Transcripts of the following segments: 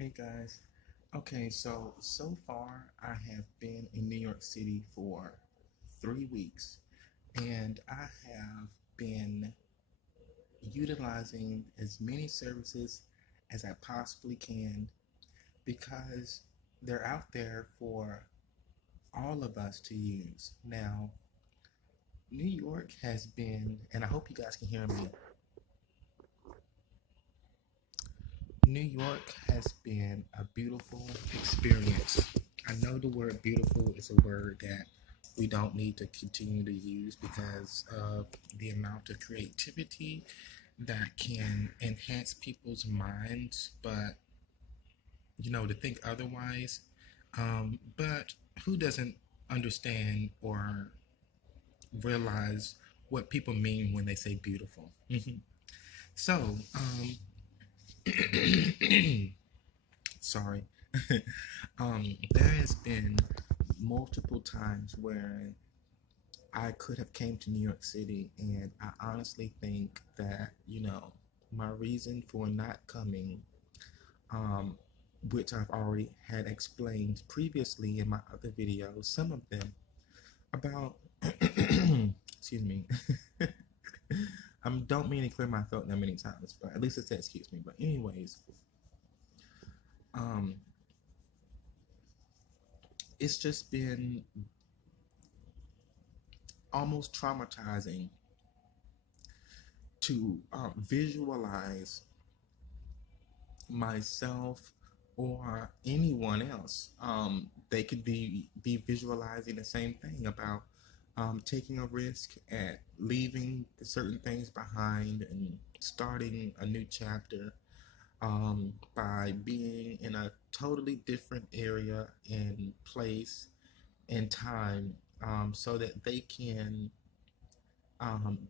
Hey guys. Okay, so far I have been in New York City for 3 weeks, and I have been utilizing as many services as I possibly can because they're out there for all of us to use. Now, New York has been, and I hope you guys can hear me. New York has been a beautiful experience. I know the word beautiful is a word that we don't need to continue to use because of the amount of creativity that can enhance people's minds, but to think otherwise. But who doesn't understand or realize what people mean when they say beautiful? So, sorry. There has been multiple times where I could have came to New York City, and I honestly think that my reason for not coming, um, which I've already had explained previously in my other videos, some of them about excuse me. I don't mean to clear my throat that many times, but at least it said excuse me. But anyways, um, it's just been almost traumatizing to visualize myself or anyone else. They could be visualizing the same thing about taking a risk at leaving certain things behind and starting a new chapter, by being in a totally different area and place and time, so that they can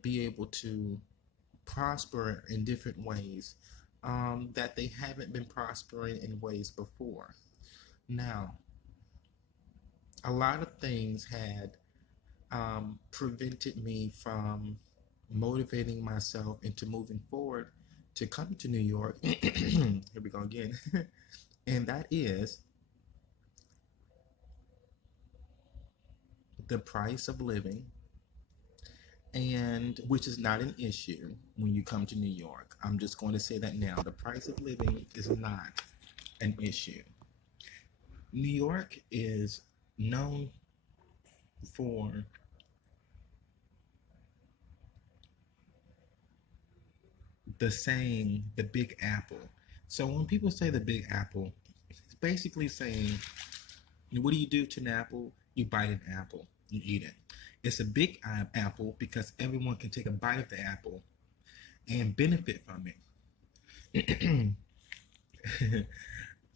be able to prosper in different ways, that they haven't been prospering in ways before. Now, a lot of things had prevented me from motivating myself into moving forward to come to New York. Here we go again. And that is the price of living, and which is not an issue when you come to New York. I'm just going to say that now. The price of living is not an issue. New York is known for the saying the Big Apple. So when people say the Big Apple, it's basically saying, what do you do to an apple? You bite an apple, you eat it. It's a big apple because everyone can take a bite of the apple and benefit from it.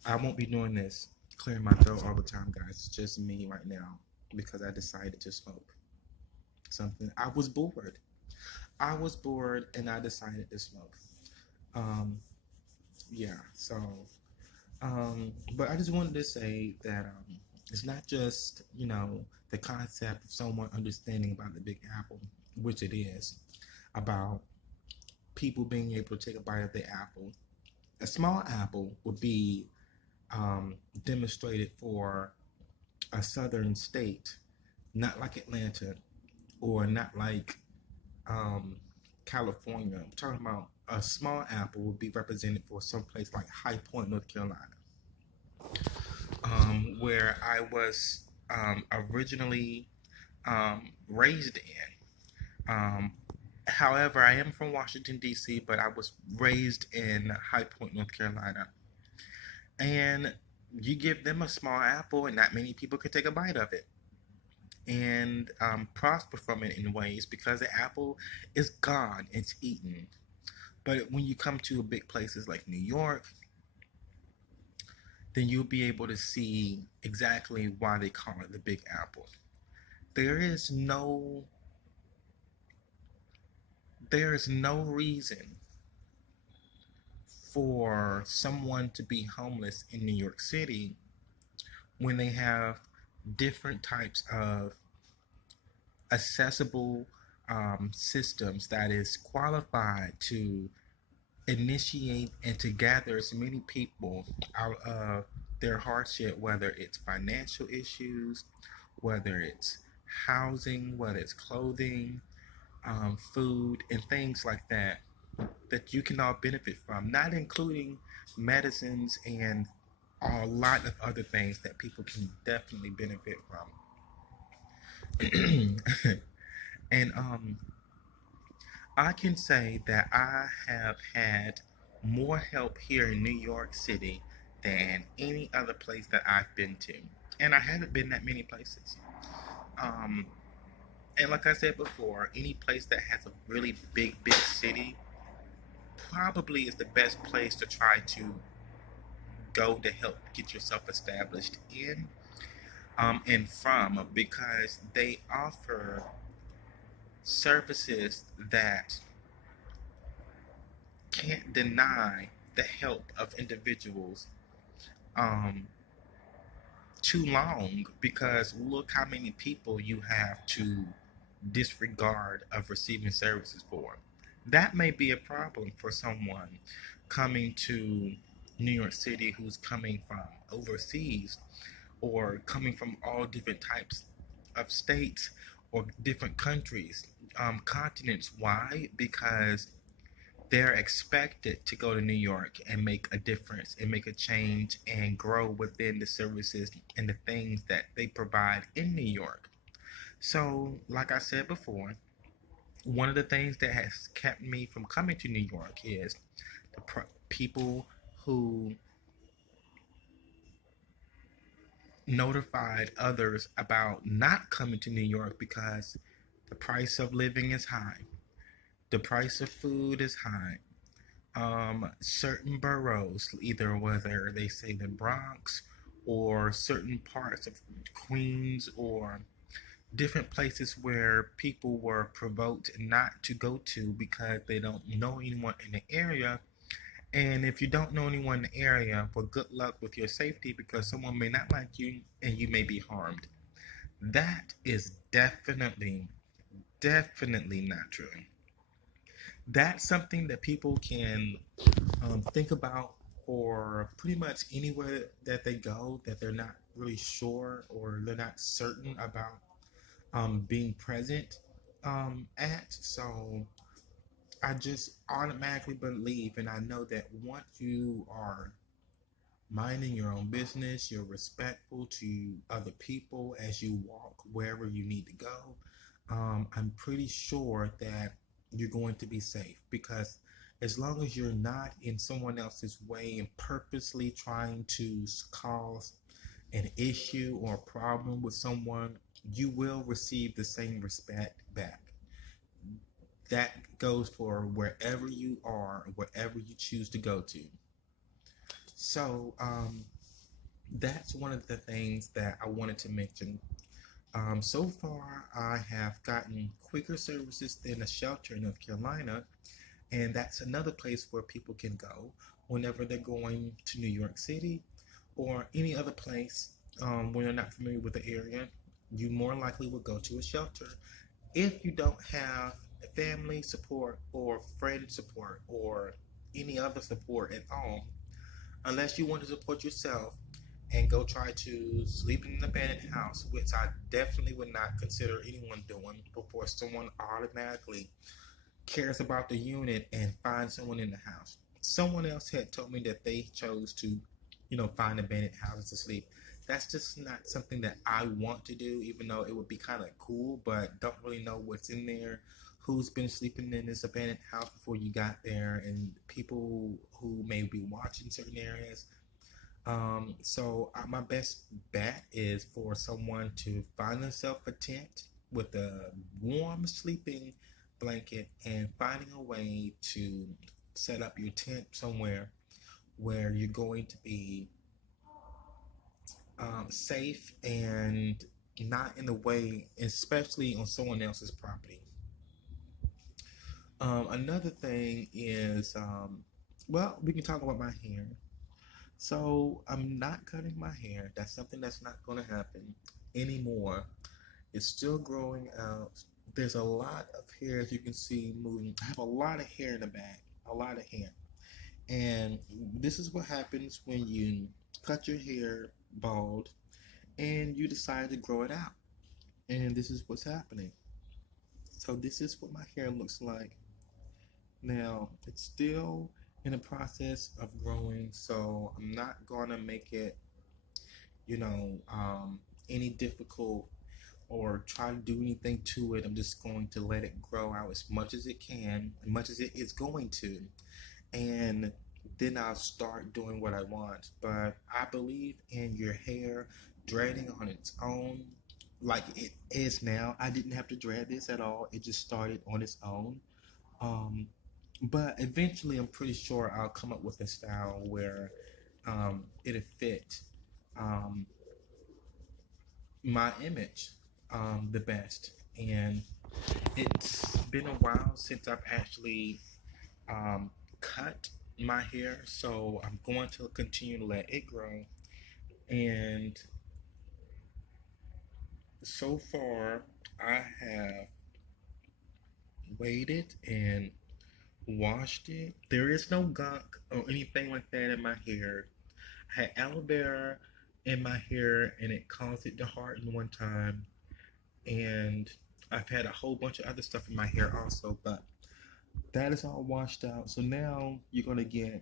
I won't be doing this, clearing my throat all the time, guys. It's just me right now because I decided to smoke something. I was bored and I decided to smoke. Um, yeah, so, but I just wanted to say that it's not just, the concept of someone understanding about the Big Apple, which it is, about people being able to take a bite of the apple. A small apple would be demonstrated for a southern state, not like Atlanta or not like um, California. I'm talking about a small apple would be represented for someplace like High Point, North Carolina, where I was originally raised in. However, I am from Washington, D.C., but I was raised in High Point, North Carolina. And you give them a small apple, and not many people can take a bite of it and prosper from it in ways because the apple is gone, it's eaten. But when you come to big places like New York, then you'll be able to see exactly why they call it the Big Apple. There is no there is no reason for someone to be homeless in New York City when they have different types of accessible systems that is qualified to initiate and to gather as many people out of their hardship, whether it's financial issues, whether it's housing, whether it's clothing, food, and things like that, that you can all benefit from, not including medicines and a lot of other things that people can definitely benefit from. And I can say that I have had more help here in New York City than any other place that I've been to. And I haven't been that many places. Um, and like I said before, any place that has a really big city probably is the best place to try to go to help get yourself established in and from, because they offer services that can't deny the help of individuals um, too long, because look how many people you have to disregard of receiving services for. That may be a problem for someone coming to New York City who's coming from overseas or coming from all different types of states or different countries, continents. Why? Because they're expected to go to New York and make a difference and make a change and grow within the services and the things that they provide in New York. So, like I said before, one of the things that has kept me from coming to New York is the people who notified others about not coming to New York because the price of living is high, the price of food is high. Certain boroughs, either whether they say the Bronx or certain parts of Queens or different places where people were provoked not to go to because they don't know anyone in the area. And if you don't know anyone in the area, well, good luck with your safety, because someone may not like you and you may be harmed. That is definitely not true. That's something that people can think about for pretty much anywhere that they go, that they're not really sure or they're not certain about being present at. So I just automatically believe, and I know that once you are minding your own business, you're respectful to other people as you walk wherever you need to go. I'm pretty sure that you're going to be safe, because as long as you're not in someone else's way and purposely trying to cause an issue or a problem with someone, you will receive the same respect back. That goes for wherever you are, wherever you choose to go to. So, that's one of the things that I wanted to mention. So far, I have gotten quicker services than a shelter in North Carolina, and that's another place where people can go whenever they're going to New York City or any other place. When you're not familiar with the area, you more likely will go to a shelter. If you don't have family support or friend support or any other support at all, unless you want to support yourself and go try to sleep in an abandoned house, which I definitely would not consider anyone doing before someone automatically cares about the unit and finds someone in the house. Someone else had told me that they chose to, find abandoned houses to sleep. That's just not something that I want to do, even though it would be kind of cool, but don't really know what's in there, who's been sleeping in this abandoned house before you got there, and people who may be watching certain areas. So my best bet is for someone to find themselves a tent with a warm sleeping blanket and finding a way to set up your tent somewhere where you're going to be safe and not in the way, especially on someone else's property. Another thing is, well, we can talk about my hair. So I'm not cutting my hair. That's something that's not going to happen anymore. It's still growing out. There's a lot of hair, as you can see, moving. I have a lot of hair in the back, a lot of hair. And this is what happens when you cut your hair bald and you decide to grow it out. And this is what's happening. So this is what my hair looks like now. It's still in the process of growing, so I'm not gonna make it, you know, any difficult or try to do anything to it. I'm just going to let it grow out as much as it can, as much as it is going to, and then I'll start doing what I want. But I believe in your hair dreading on its own, like it is now. I didn't have to dread this at all. It just started on its own. Um, but eventually, I'm pretty sure I'll come up with a style where it'll fit um, my image the best. And it's been a while since I've actually cut my hair, so I'm going to continue to let it grow. And so far, I have waited and washed it. There is no gunk or anything like that in my hair. I had aloe vera in my hair and it caused it to harden one time. And I've had a whole bunch of other stuff in my hair also, but that is all washed out. So now you're gonna get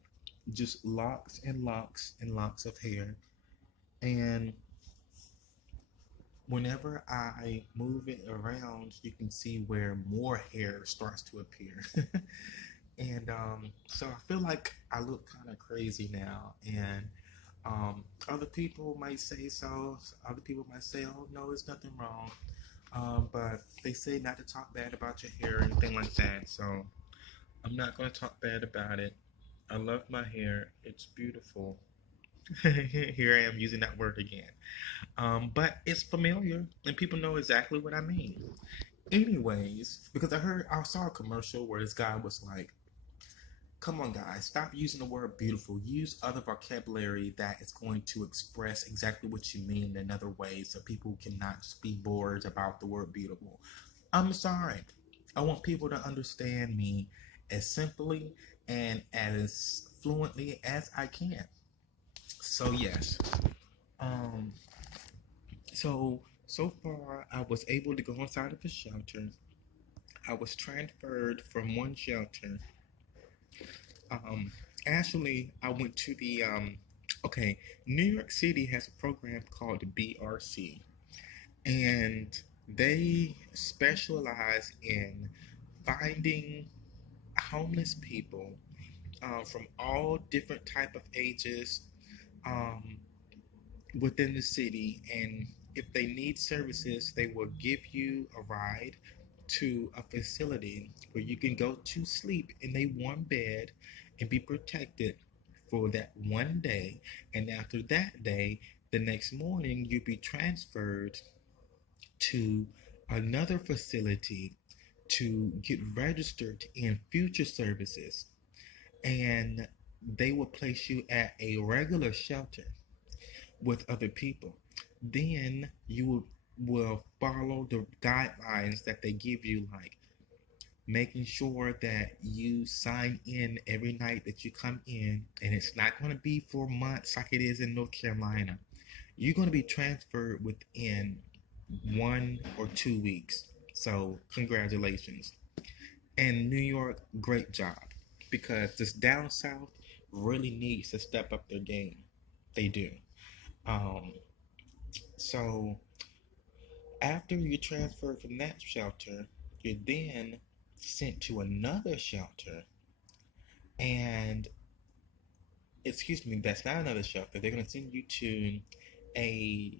just locks and locks and locks of hair. And whenever I move it around, you can see where more hair starts to appear. And so I feel like I look kind of crazy now. And other people might say so. Other people might say, "Oh no, there's nothing wrong." But they say not to talk bad about your hair or anything like that. So I'm not going to talk bad about it. I love my hair. It's beautiful. Here I am using that word again. But it's familiar and people know exactly what I mean. Anyways, because I saw a commercial where this guy was like, come on, guys, stop using the word beautiful. Use other vocabulary that is going to express exactly what you mean in another way so people cannot just be bored about the word beautiful. I'm sorry. I want people to understand me as simply and as fluently as I can. So, yes. Um, so far, I was able to go inside of a shelter. I was transferred from one shelter. Um, Actually, I went to the okay. New York City has a program called the BRC, and they specialize in finding homeless people from all different type of ages um, within the city, and if they need services, they will give you a ride to a facility where you can go to sleep in a warm bed and be protected for that one day. And after that day, the next morning, you'll be transferred to another facility to get registered in future services. And they will place you at a regular shelter with other people. Then you will follow the guidelines that they give you, like making sure that you sign in every night that you come in, and it's not going to be for months like it is in North Carolina. You're going to be transferred within 1 or 2 weeks. So, congratulations. And New York, great job, because this down south really needs to step up their game. They do. Um, so after you transfer from that shelter, you're then sent to another shelter. And excuse me, that's not another shelter. They're going to send you to a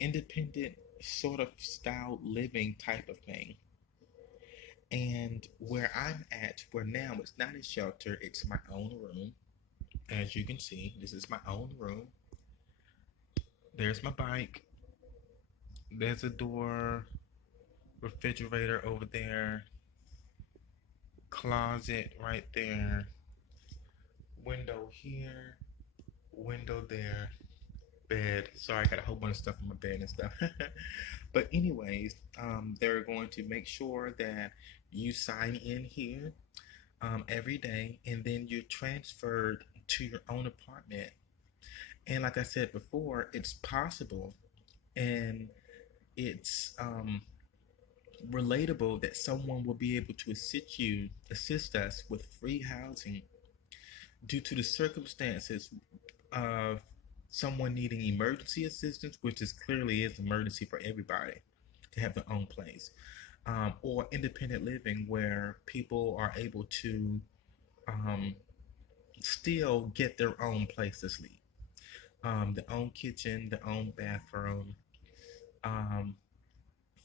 independent sort of style living type of thing. And where I'm at, where now it's not a shelter, it's my own room. As you can see, this is my own room. There's my bike. There's a door, refrigerator over there, closet right there, window here, window there, bed. Sorry, I got a whole bunch of stuff in my bed and stuff. But anyways, they're going to make sure that you sign in here. every day, and then you're transferred to your own apartment. And like I said before, it's possible and it's relatable that someone will be able to assist us with free housing due to the circumstances of someone needing emergency assistance, which is clearly is emergency for everybody to have their own place, or independent living where people are able to um, still get their own place to sleep, their own kitchen, their own bathroom, um,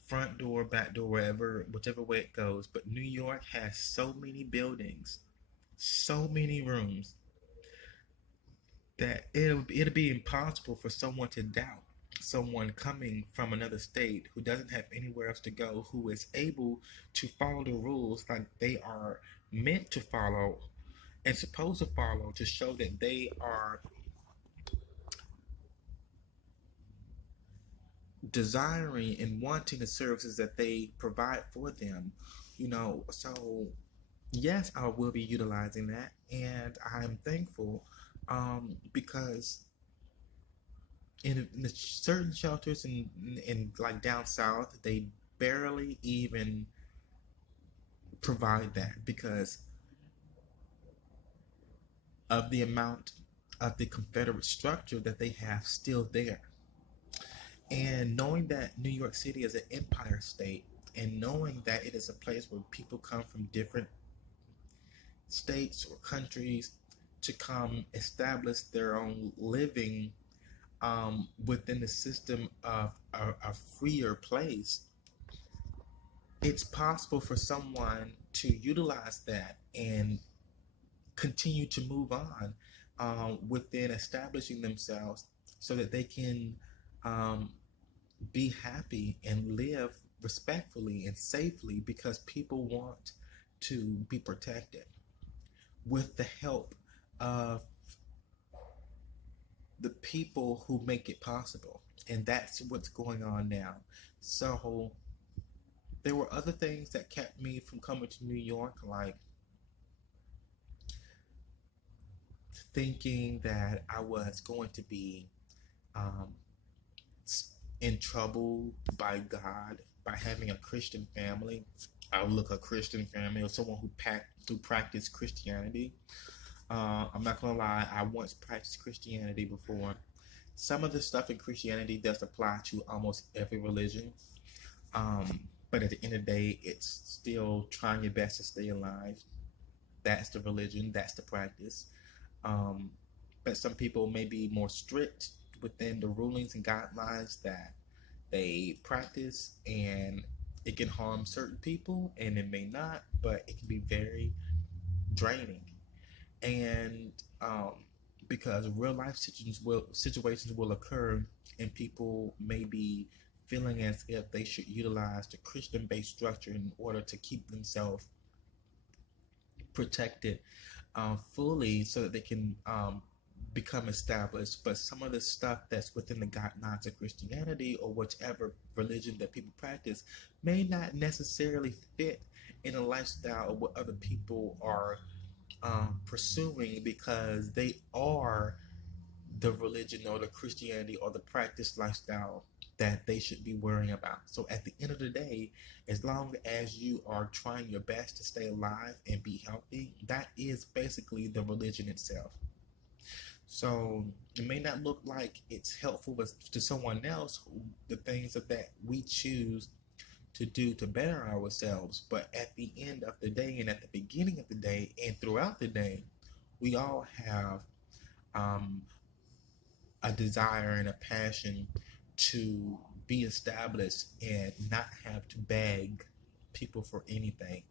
front door, back door, wherever, whichever way it goes. But New York has so many buildings, so many rooms that it'll be impossible for someone to doubt someone coming from another state who doesn't have anywhere else to go, who is able to follow the rules like they are meant to follow and supposed to follow to show that they are desiring and wanting the services that they provide for them. So yes, I will be utilizing that, and I'm thankful because in the certain shelters in like down south, they barely even provide that because of the amount of the Confederate structure that they have still there. And knowing that New York City is an empire state, and knowing that it is a place where people come from different states or countries to come establish their own living within the system of a freer place, it's possible for someone to utilize that and continue to move on within establishing themselves so that they can um, be happy and live respectfully and safely because people want to be protected with the help of the people who make it possible. And that's what's going on now. So there were other things that kept me from coming to New York, like thinking that I was going to be um, in trouble by God by having a Christian family. I look a Christian family or someone who practiced Christianity. I'm not gonna lie, I once practiced Christianity before. Some of the stuff in Christianity does apply to almost every religion, um, but at the end of the day, it's still trying your best to stay alive. That's the religion, that's the practice. Um, but some people may be more strict within the rulings and guidelines that they practice, and it can harm certain people, and it may not, but it can be very draining. And because real life situations will occur, and people may be feeling as if they should utilize the Christian based structure in order to keep themselves protected fully so that they can become established. But some of the stuff that's within the guidelines of Christianity or whichever religion that people practice may not necessarily fit in a lifestyle of what other people are pursuing because they are the religion or the Christianity or the practice lifestyle that they should be worrying about. So at the end of the day, as long as you are trying your best to stay alive and be healthy, that is basically the religion itself. So it may not look like it's helpful to someone else, the things that we choose to do to better ourselves. But at the end of the day and at the beginning of the day and throughout the day, we all have um, a desire and a passion to be established and not have to beg people for anything.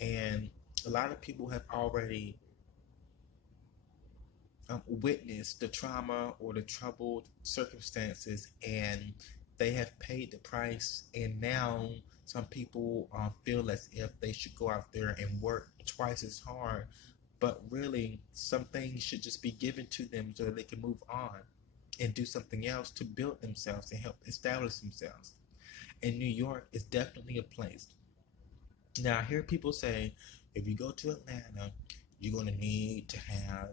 And a lot of people have already witnessed the trauma or the troubled circumstances, and they have paid the price. And now some people feel as if they should go out there and work twice as hard, but really some things should just be given to them so that they can move on and do something else to build themselves and help establish themselves. And New York is definitely a place. Now I hear people say, if you go to Atlanta, you're going to need to have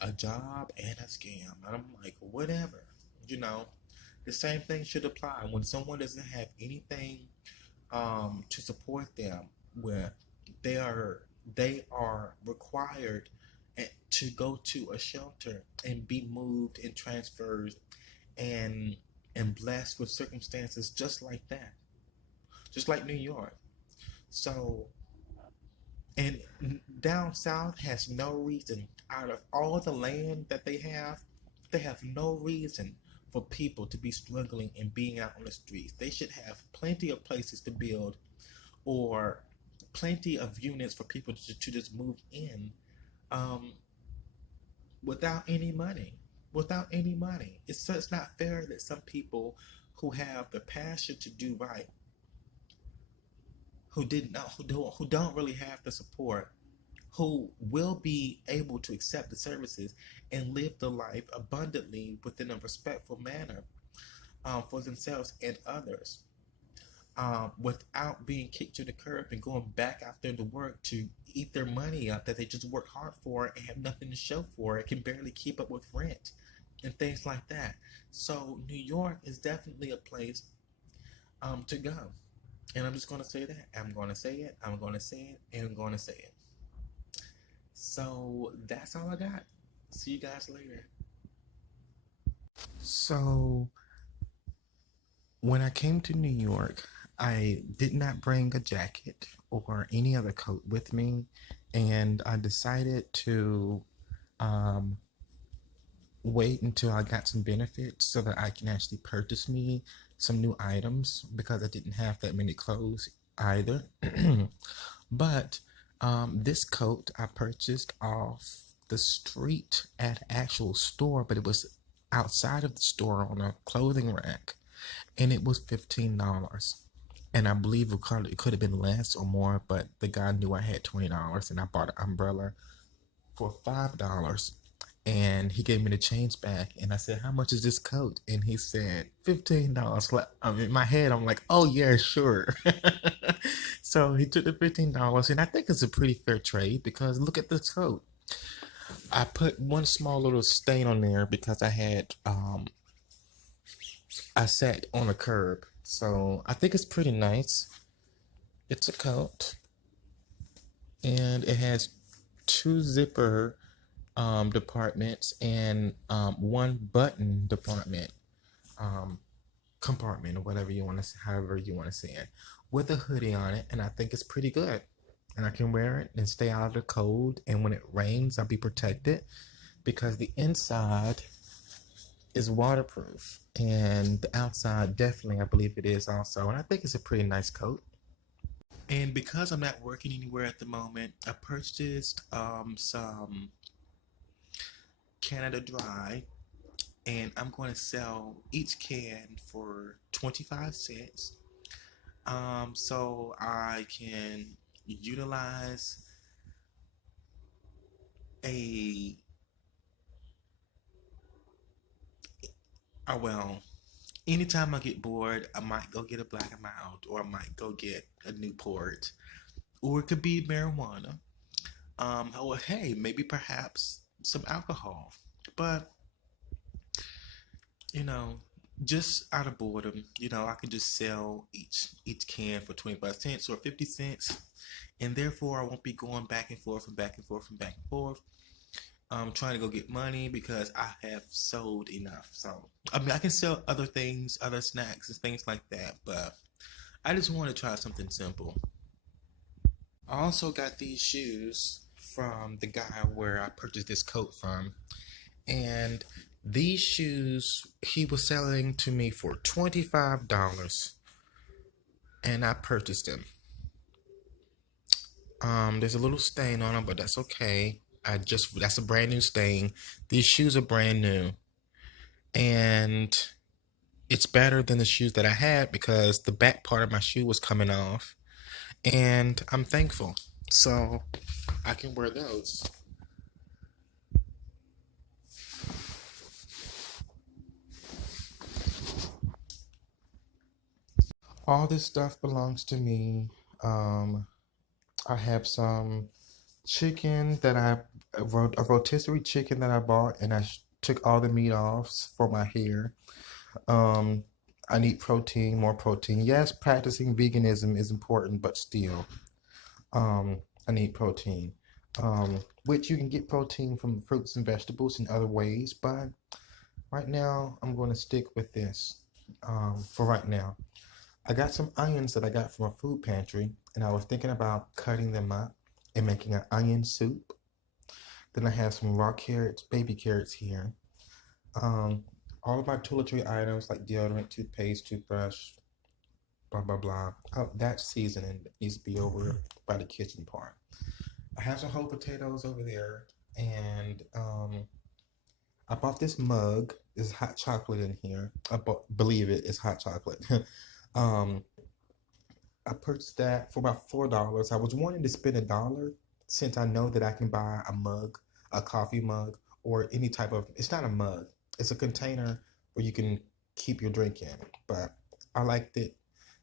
a job and a scam. And I'm like, whatever, you know. The same thing should apply when someone doesn't have anything to support them with. They are they are required to go to a shelter and be moved and transferred and blessed with circumstances just like that, just like New York. So, and down south has no reason, out of all the land that they have no reason for people to be struggling and being out on the streets. They should have plenty of places to build, or plenty of units for people to just move in, um, without any money. Without any money. It's not fair that some people who have the passion to do right, who don't really have the support, who will be able to accept the services and live the life abundantly within a respectful manner, for themselves and others, without being kicked to the curb and going back out there to work to eat their money up that they just worked hard for and have nothing to show for it, can barely keep up with rent and things like that. So New York is definitely a place to go. And I'm just going to say that. I'm going to say it. I'm going to say it. And I'm going to say it. So that's all I got. See you guys later. So when I came to New York, I did not bring a jacket or any other coat with me, and I decided to um, wait until I got some benefits so that I can actually purchase me some new items because I didn't have that many clothes either. But this coat I purchased off the street at an actual store, but it was outside of the store on a clothing rack, and it was $15. And I believe it could have been less or more, but the guy knew I had $20, and I bought an umbrella for $5. And he gave me the change back, and I said, "How much is this coat?" And he said, $15. Like, in my head, I'm like, "Oh yeah, sure." So he took the $15, and I think it's a pretty fair trade because look at this coat. I put one small little stain on there because I sat on a curb, so I think it's pretty nice. It's a coat, and it has two zipper departments and one button department, um, compartment, or whatever you want to say, however you want to say it, with a hoodie on it, and I think it's pretty good. And I can wear it and stay out of the cold, and when it rains, I'll be protected because the inside is waterproof, and the outside definitely, I believe it is also, and I think it's a pretty nice coat. And because I'm not working anywhere at the moment, I purchased some Canada Dry, and I'm going to sell each can for 25 cents. So I can utilize a, well, anytime I get bored, I might go get a Black and Mild, or I might go get a Newport, or it could be marijuana. Or hey, maybe perhaps some alcohol. But you know, just out of boredom, I could just sell each can for 25 cents or 50 cents, and therefore I won't be going back and forth and back and forth and back and forth, trying to go get money because I have sold enough. So I mean, I can sell other things, other snacks and things like that, but I just want to try something simple. I also got these shoes from the guy where I purchased this coat from, and these shoes he was selling to me for $25, and I purchased them. There's a little stain on them, but that's okay. That's a brand new stain. These shoes are brand new, and it's better than the shoes that I had because the back part of my shoe was coming off, and I'm thankful. So I can wear those. All this stuff belongs to me. Um, I have some chicken that a rotisserie chicken that I bought, and took all the meat off for my hair. Um, I need protein, more protein. Yes, practicing veganism is important, but still, I need protein. Which you can get protein from fruits and vegetables in other ways, but right now I'm going to stick with this. For right now, I got some onions that I got from a food pantry, and I was thinking about cutting them up and making an onion soup. Then I have some raw carrots, baby carrots here. Um, all of my toiletry items like deodorant, toothpaste, toothbrush, blah blah blah. Oh, that seasoning needs to be over by the kitchen part. I have some whole potatoes over there, and I bought this mug. There's hot chocolate in here. Believe it, it's hot chocolate. um, I purchased that for about $4. I was wanting to spend $1 since I know that I can buy a mug, a coffee mug, or any type of. It's not a mug. It's a container where you can keep your drink in. But I liked it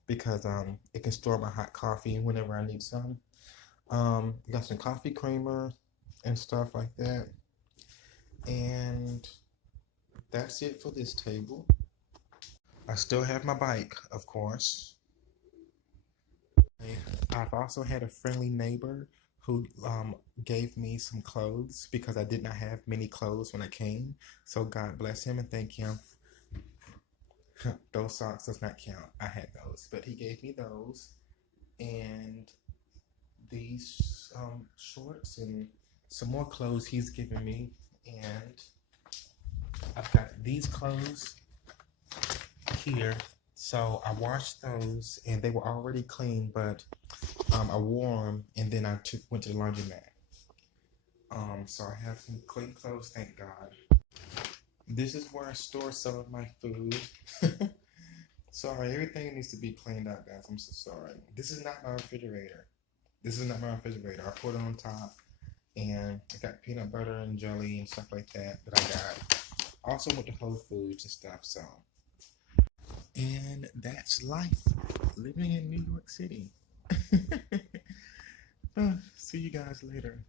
because it can store my hot coffee whenever I need some. Got some coffee creamer and stuff like that. And that's it for this table. I still have my bike, of course. I've also had a friendly neighbor who gave me some clothes because I did not have many clothes when I came. So God bless him and thank him. Those socks does not count. I had those, but he gave me those and these shorts and some more clothes he's given me. And I've got these clothes here. So I washed those and they were already clean, but I wore them and then went to the laundromat. So I have some clean clothes, thank God. This is where I store some of my food. Sorry, everything needs to be cleaned out, guys. I'm so sorry. This is not my refrigerator. I put it on top, and I got peanut butter and jelly and stuff like that I got. Also with the Whole Foods and stuff, so. And that's life, living in New York City. See you guys later.